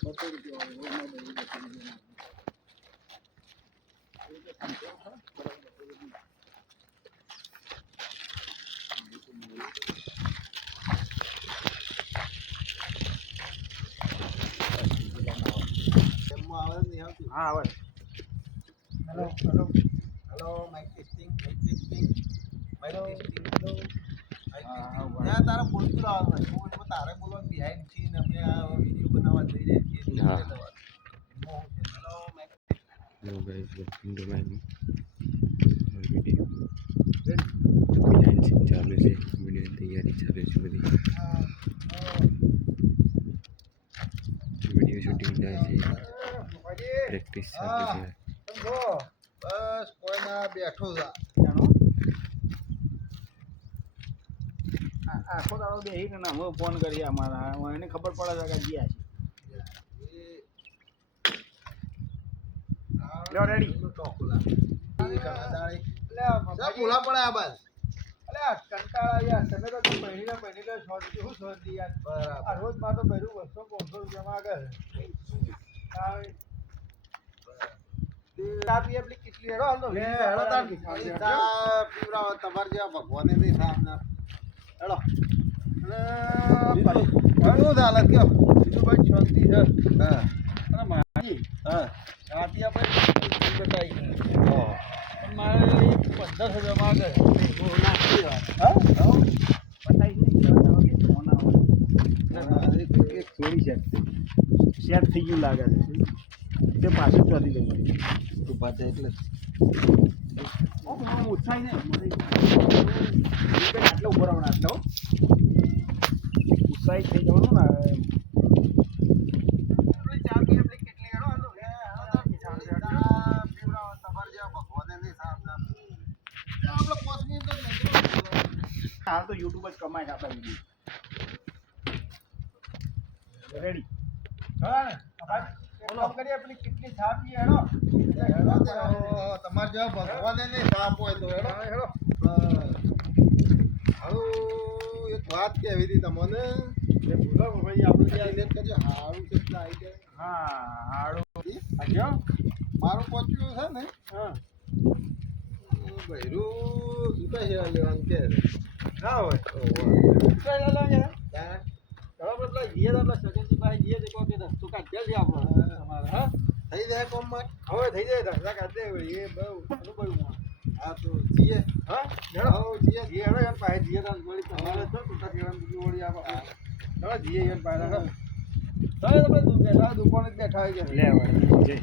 હા આવે. Hello hello hello mic testing mic testing mic testing hello mic testing ત્યાં તારે બોલતું આવવાનું હું એમાં તારે બોલવાનું બિહાઇન્ડ છે ને અમે આ વિડીયો બનાવવા જઈ રહ્યા છીએ હા hello mic hello guys welcome to my video. Behind scene ચાલુ છે, વિડીયોની તૈયારી ચાલુ છે બધી. વિડીયો શૂટિંગ થાય છે, પ્રેક્ટિસ ચાલુ છે. બસ કોઈ ના બેઠો આખો દાડો બેહીને ને અમે ફોન કરીએ અમારા એને ખબર પડે છે કે ગયા છે. લ્યો રેડી બોલા પડે આ બસ અલ્યા કંટાળા યાર તમે તો મહિને શોર્ટ શું શોર્ટ યાર આ રોજ માં તો ભર્યું 200-500 રૂપિયામાં આગળ તાપી એટલી કેટલી હેડો હાલ તો હેડો તાર પીવરાવો તમારે જેવા ભગવાને નહીં થાય હેડો શું ચાલે કયો બીજું ભાઈ શાંતિ છે હા અને મારી હા રાતી આપણે બતાવી પણ મારે 1500 આગળ નાખી હા બતાવી નહીં ફોન આવે એક થોડી છે શેર થઈ ગયું લાગે છે તે પાછું ચોથી લઈ મળી તું પાછા એટલે ઉત્સાહી ને આટલો ઉભો રહેવાનો આટલો ઉત્સાહી થઈ જવાનું ને ચા પી કેટલી હેડો તમારે જેવા ભગવાને નહીં થાય આપણે 5 મિનિટ જ નહીં હાલ તો યુટ્યુબ જ કમાય છે આપણા વિડીયો રેડી હા ને કામ કરીએ પેલી કેટલી છાપ હેડો તમારે જેવા ભગવાને નહીં સાપ હોય તો હેડો હેડો હાલો એક વાત કહેવી હતી તમને એ બોલો ભાઈ આપણે ત્યાં લેટ કરજો હારું કેટલા આવી જાય હા હાડો આજો મારું પહોંચ્યું છે ને હા બૈરું સુતા છે લેવાનું કે ના હોય કઈ લે લે ચલો બદલા જીએ તો સજનજીભાઈ જીએ દેખો કે રસ્તો કાઢ્યા છે આપણે તમારે હા થઈ જાય કોમ માં હવે થઈ જાય ધંધા કાઢે એ બહુ અનુભવ હા તો જીએ હા હો જીએ જીએ હવે યાર પાસે જીએ તો ગોળી તમારે તો ટૂટા કેળાની બીજી ગોળી આપો હવે જીએ યાર પાસે હવે તમે દુકાને જ બેઠા હોય છે લે હવે જય